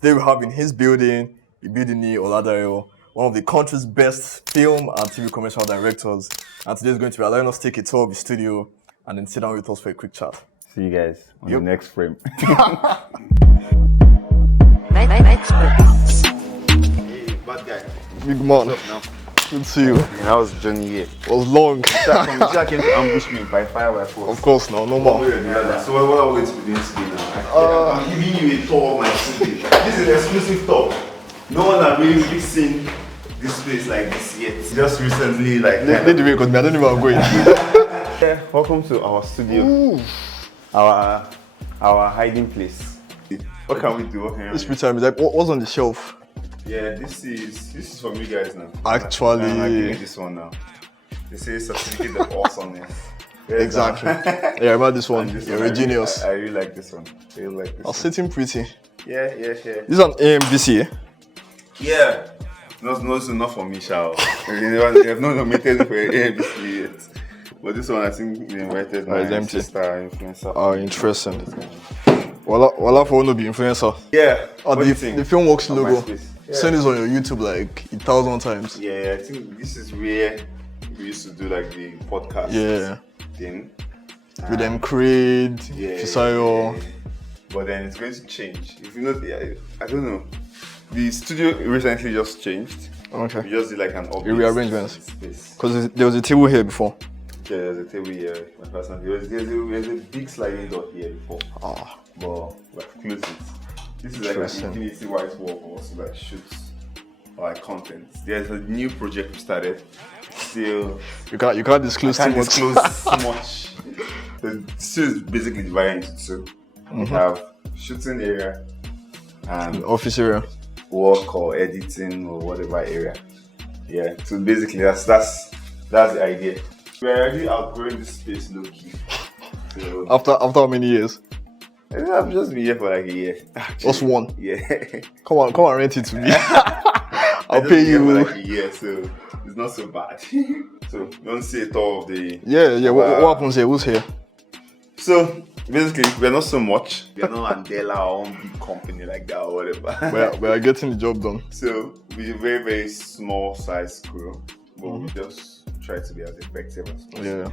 Today we have in his building Ibidunni Oladayo, one of the country's best film and TV commercial directors. And today is going to be allowing us to take a tour of the studio and then sit down with us for a quick chat. See you guys on the next frame. Hey, bad guy. Big man. What's up now? Good to see you. How was Johnny here? It was long. Jack came to ambush me by fire by force. Of course, no more. So what are we going to be doing today now? I'm giving you a tour of my studio. This is an exclusive tour. No one has really seen this place like this yet. Just recently, like. They do it because I don't know where I'm going. Yeah, welcome to our studio. Ooh. Our hiding place. What can we do? What can we This do? free time is like, what's on the shelf? Yeah, this is from you guys now. Actually. I'm giving this one now. This is certificate of awesomeness. Yes, Exactly. Yeah, I remember this one. and this You're one, a genius. I really like this one. I really like this I was sitting pretty. one. Yeah. This is an AMVC, eh? Yeah. No, it's enough for me, Shao. They have not nominated for ABC yet. But this one, I think they invited my it's empty. sister influencer. Oh, interesting. Well, for no be influencer. Yeah. Oh, What do you think? the Filmworks Of logo. MySpace? Yeah. Send this on your YouTube like 1,000 times. Yeah, I think this is where we used to do like the podcast thing. With them Creed, Yeah. Fisayo. But then it's going to change. If you know, I don't know. The studio recently just changed. Okay. We just did like an update. A rearrangement. to the space. Because there was a table here before. Yeah, there's a table here. My personal. There's a big sliding door here before. Ah, But we've closed it. This is like an Interesting. infinity white wall for us to like shoot like content. There's a new project we started. Still, you can't disclose can't too much. disclose too much. The studio is basically divided into two. We have shooting area and Office area. work or editing or whatever area. Yeah. So basically that's the idea. We're already outgrowing this space low key. So After how many years? I've just been here for like a year. Just one. Yeah. Come on, rent it to me. I'll I've pay just been here you. for like a year, so it's not so bad. So don't see a tour of the. Yeah. What happens here? Who's here? So basically, we're not so much. We're not Andela or one big company like that or whatever. We are getting the job done. So we're a very, very small size crew, but we just try to be as effective as possible. Yeah.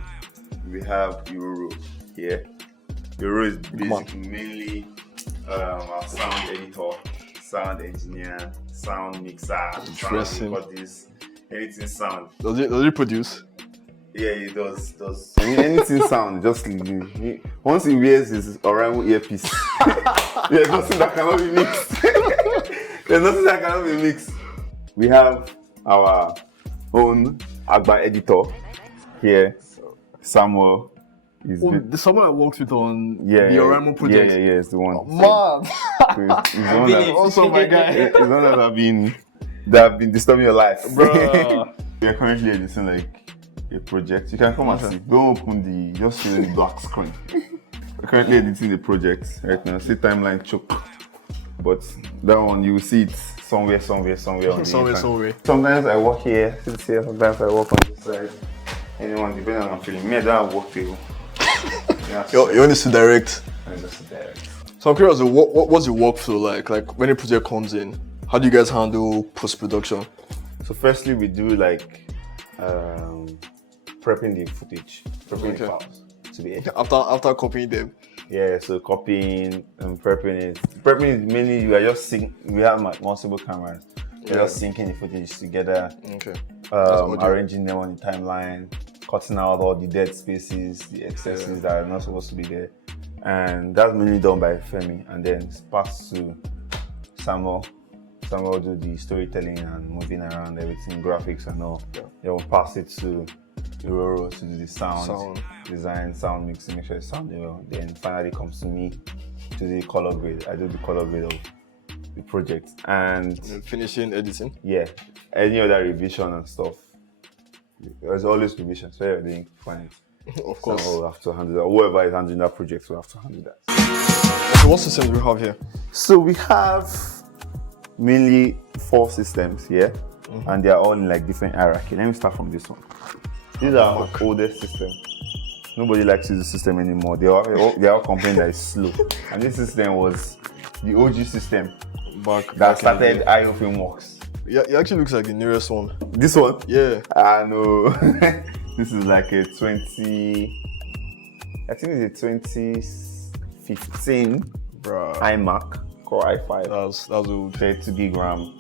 We have Euro here. Euro is Come on. basically mainly our sound editor, sound engineer, sound mixer, Interesting. sound recordist, anything sound. Does it produce? Yeah, he does. I mean, anything sound, just once he wears his Orion earpiece, there's nothing that cannot be mixed. There's nothing that cannot be mixed. We have our own Agba editor here, Samuel. He's been- the someone I worked with on yeah, the Oramo project. Yeah, it's the one. Man. He's the one that, Also my guy. he's the one that have been disturbing your life. Bruh. We are currently editing like a project. You can come and see. Don't open just see the black screen. We're currently editing the project right now. See timeline choke. But that one you will see it somewhere on the internet. Somewhere. Sometimes I work here, sit here, sometimes I work on this side. Anyone depending on how I'm feeling. Me, I don't have work table. Yeah, You only to direct. I'm just direct. So I'm curious, what's your workflow like? Like when a project comes in, how do you guys handle post-production? So firstly we do like prepping the footage, prepping the Okay. files to be edited. After copying them. Yeah, so copying and prepping it. Prepping is mainly we are just we have multiple cameras. We're just syncing the footage together, Okay. arranging them on the timeline, cutting out all the dead spaces, the excesses that are not supposed to be there. And that's mainly done by Femi, and then it's passed to Samuel. Samuel will do the storytelling and moving around everything, graphics and all. Yeah. Then we'll pass it to Aurora to do the Sound. design, sound mixing, make sure it sounds well. Then finally comes to me to do the color grade. I do the color grade of the project. And Finishing editing. yeah, any other revision and stuff. There's always revision, so everything fine. Of course. So we'll have to handle that. Whoever is handling that project will have to handle that. So what systems do we have here? So we have mainly 4 systems here, and they are all in like different hierarchy. Let me start from this one. These are our oldest system. Nobody likes to use the system anymore. They all complain that it's slow. And this system was the OG system. back that in the started day. IO Filmworks. Yeah, it actually looks like the nearest one. This one? Yeah. No. This is like a 20. I think it's a 2015 Bruh. iMac Core i5. That's old. 32 gig RAM.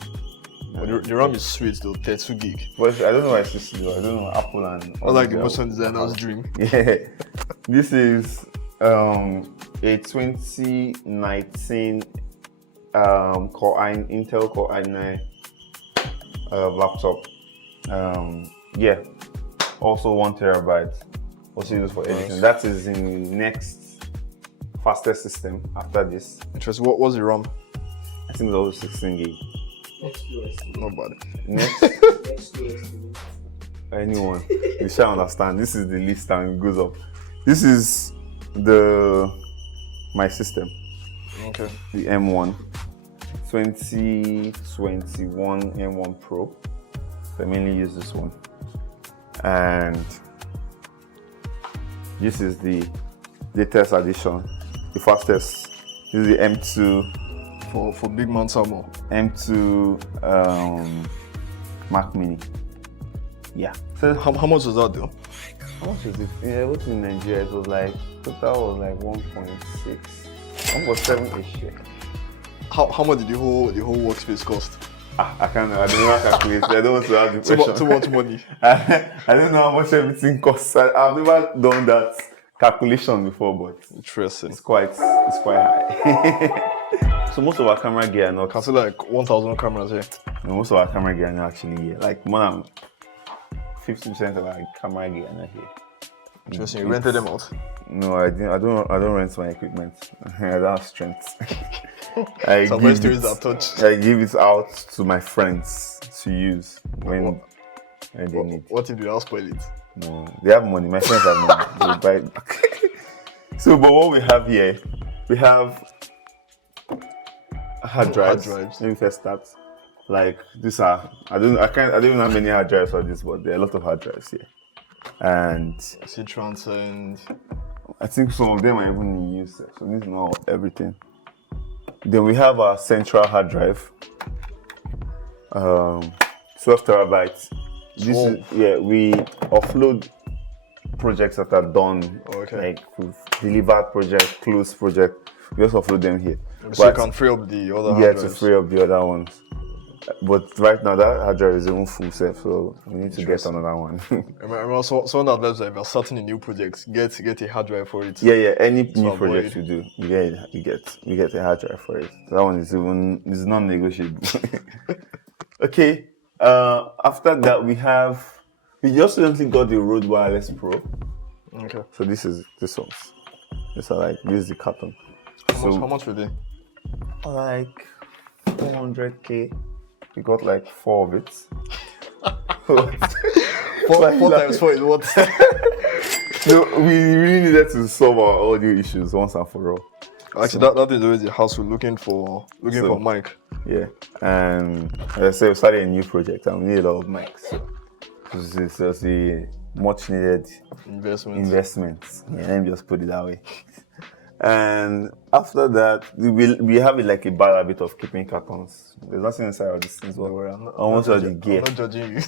But the RAM is sweet though, 32 gig. But I don't know why it's supposed to do. I don't know Apple and. That's like the motion designer's dream. Yeah. This is a 2019 Intel Core i9 laptop. Yeah. Also 1 terabyte. Also used for editing. Nice. That is in the next fastest system after this. Interesting. What was the RAM? I think it's also 16 gig. Not bad. Next, anyone, you shall understand. This is the list and it goes up. This is my system, Okay. the M1, 2021 M1 Pro. So I mainly use this one, and this is the latest edition, the fastest. This is the M2. For big man Samo. M2 Mac Mini. Yeah. So How much was that though? how much was it? Yeah, it was in Nigeria. It was like total was like 1.6, 1.7ish. Yeah. How much did the whole workspace cost? I don't know how to calculate. I don't want to have the question. Too much money. I don't know how much everything costs. I've never done that calculation before, but Interesting. it's quite high. So most of our camera gear are not. Can see like 1,000 cameras here. No, most of our camera gear are not actually here. Like more than 50% of our camera gear are not here. Interesting. You rented them out. No, I didn't. I don't rent my equipment. I don't have strength. I Some give stories it- that touch. I give it out to my friends to use when they need. What if the house spoil it? No, they have money. My friends have money. They buy it back. So, but what we have here, we have hard drives. drives. Let me first start. Like these are. I don't even have many hard drives for this, but there are a lot of hard drives here. And I see transcend. I think some of them are even in use. So this is not everything. Then we have our central hard drive, 12 terabytes. This is, we offload projects that are done, Okay. like we've delivered project, closed project. We just offload them here. So you can free up the other hard Yeah, to drives. free up the other ones. But right now that hard drive is even full set, so we need to get another one. I remember someone advised that if you're starting a new project, get a hard drive for it. Yeah, any new avoid. project you do, you get a hard drive for it. That one is non-negotiable. Okay. After that, we just recently got the Rode Wireless Pro. Okay. So this ones. This is the carton. How much were they? Like 400k. We got like 4 of it. Four times 4 is what? No, we really needed to solve our audio issues once and for all. Actually, that is always the house we're looking for mic. Yeah, and as I said, we started a new project and we need a lot of mics. So it's just a much needed investment. Yeah, let me just put it that way. And after that, we have it like a bad habit of keeping cartons. There's nothing inside of these things. Almost all the gear. I'm not judging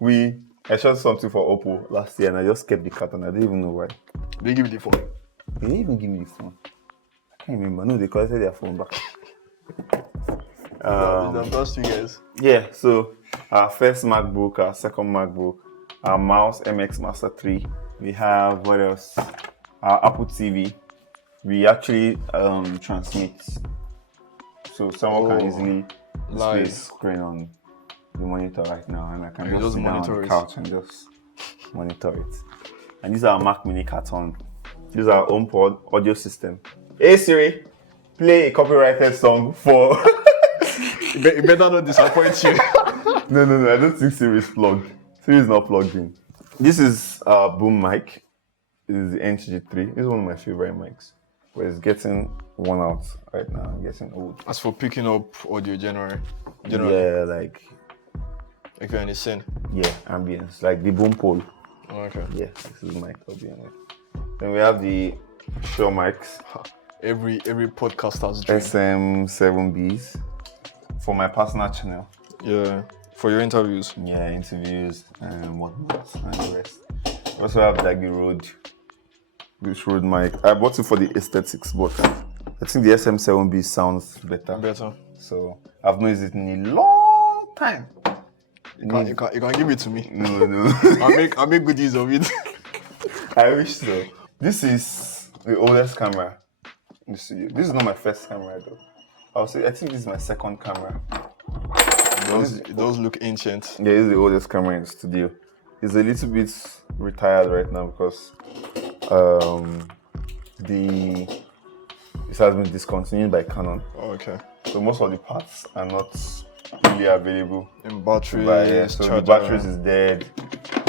you. I shot something for Oppo last year and I just kept the carton. I didn't even know why. They give you the phone. They didn't even give me the phone. I can't remember. No, they collected their phone back. That's you guys. Yeah, so our first MacBook, our second MacBook, our mouse MX Master 3. We have what else? Our Apple TV. We actually transmit, so someone can easily display live. screen on the monitor right now, and I can You just sit down on monitor the it. couch and just monitor it. And these are our Mac Mini carton. These are our HomePod audio system. Hey Siri, play a copyrighted song for. It better not disappoint you. No, I don't think Siri is plugged. Siri is not plugged in. This is our boom mic. This is the NG3. This is one of my favorite mics. But it's getting worn out right now. I'm getting old. As for picking up audio generally, Yeah, like if you're in the scene. yeah, ambience. Like the boom pole. Okay. Yeah, this is mic to be on it. Then we have the Shure mics. every podcaster's dream. SM7Bs for my personal channel. Yeah, for your interviews. Yeah, interviews and whatnot and the rest. I also have like this Rode mic. I bought it for the aesthetics, but I think the SM7B sounds better. So I've not used it in a long time. You can give it to me. No. I'll make good use of it. I wish so. This is the oldest camera in the studio. This is not my first camera though. I think this is my second camera. It does look ancient. Yeah, this is the oldest camera in the studio. It's a little bit retired right now because it has been discontinued by Canon. Oh, okay. So most of the parts are not really available. And batteries, So charger. the batteries is dead,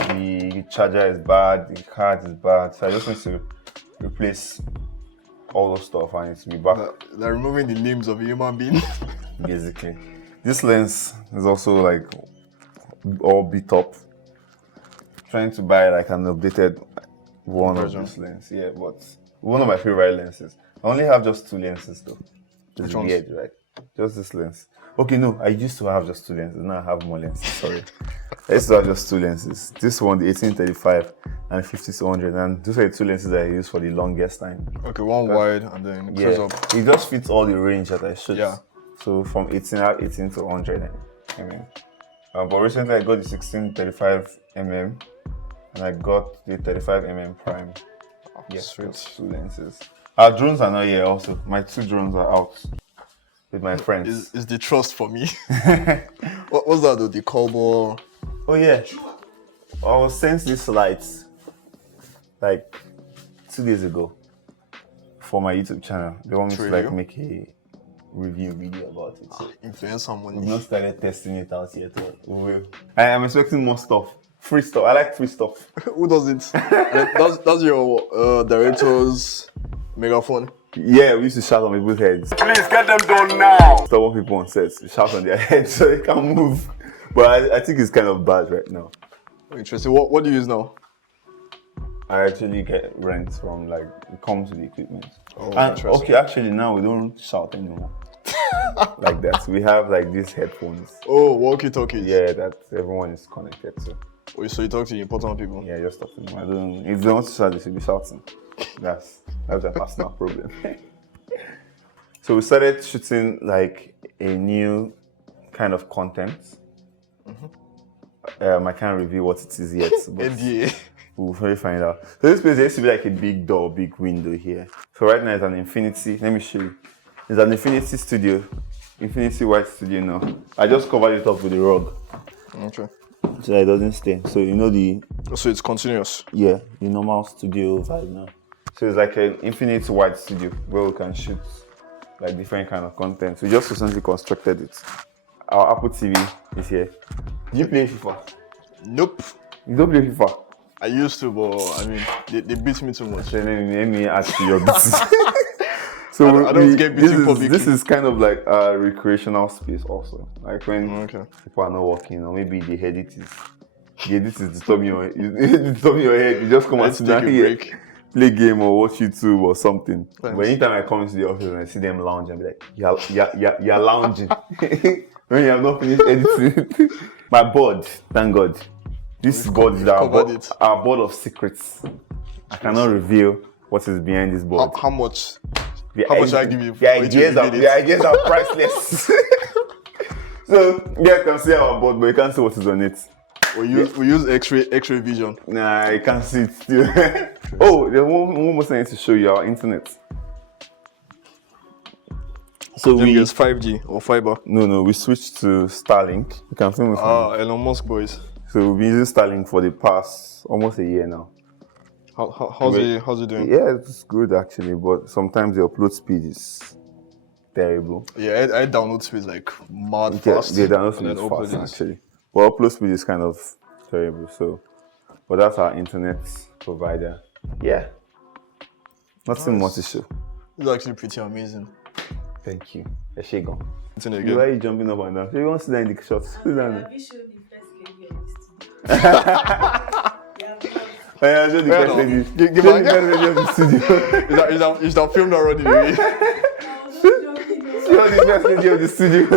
the charger is bad, the card is bad. So I just need to replace all those stuff and it's be back. They're removing the limbs of a human being. Basically. This lens is also like all beat up. Trying to buy like an updated one version of this lens. Yeah, but one of my favorite lenses. I only have just 2 lenses though. It's weird, right? Just this lens. Okay, no, I used to have just 2 lenses. Now I have more lenses, sorry. I used to have just 2 lenses. This one, the 1835 and 50-200. And those are the 2 lenses that I use for the longest time. Okay, one wide and then close up. It just fits all the range that I shoot. Yeah. So from 18 to 100 mm. But recently I got the 1635 mm and I got the 35 mm prime. Yes, sweet. 2 lenses. Our drones are not here also. My 2 drones are out with my friends. Is the trust for me? What's that though? The cobble. Oh yeah. I was sent these lights like 2 days ago for my YouTube channel. They want me to like make a review video about it. So influencer money. we've not started testing it out yet. We will. I am expecting more stuff. Free stuff. I like free stuff. Who does it? That's your director's megaphone. Yeah, we used to shout on people's heads. Please get them done now. So when people on sets, we shout on their heads so they can move. But I think it's kind of bad right now. Interesting. What do you use now? I actually get rent from like it comes with the equipment. Oh, and interesting. okay, actually now we don't shout anymore. Like that. We have like these headphones. Oh, walkie-talkies. Yeah, that everyone is connected to. Oh, so you talk to the important people. Yeah, just talk to them. I don't. If they want to shout, they should be shouting. That's a personal problem. So we started shooting like a new kind of content. I can't reveal what it is yet. But NDA. we'll probably find out. So this place there used to be like a big door, big window here. So right now it's an Infinity. Let me show you. It's an Infinity studio. Infinity white studio now. I just covered it up with a rug. Okay. So that it doesn't stain. So you know So it's continuous. the normal studio vibe now. So it's like an infinite white studio where we can shoot like different kind of content. We just recently constructed it. Our Apple TV is here. Do you play FIFA? Nope. You don't play FIFA? I used to, but I mean, they beat me too much. So let me add to your business. So I don't get beaten publicly. this is kind of like a recreational space also. Like when Okay. people are not working or maybe the edit is disturbing your head. You just come and Let's sit take down a here, break. play game or watch YouTube or something. Thanks. But anytime I come into the office and I see them lounge, I'm like, you're lounging. When you have not finished editing. My board, thank God. This board is our board of secrets. I cannot reveal what is behind this board. How much? The How much I give you? The ideas are priceless. So you can see our board, but you can't see what is on it. We use X-ray vision. Nah, you can't see it still. Oh, there's one more thing I need to show you, our internet. So we use 5G or fiber. No, we switched to Starlink. You can film with me. Elon Musk boys. So we've been using Starlink for the past almost a year now. How's it doing? Yeah, it's good actually, but sometimes the upload speed is terrible. Yeah, I download speed like mad fast. Yeah, download speed is fast actually. But upload speed is kind of terrible. So, but that's our internet provider. Yeah. Nothing more to show. It's actually pretty amazing. Thank you. Eshegon. Again. Why are you jumping up and down? You want to sit down in the shots? Sit down. Have you shown the first lady of the studio? Yeah, show the first lady. Give Show my the first lady of the studio. is that filmed already? Show the first lady of the studio.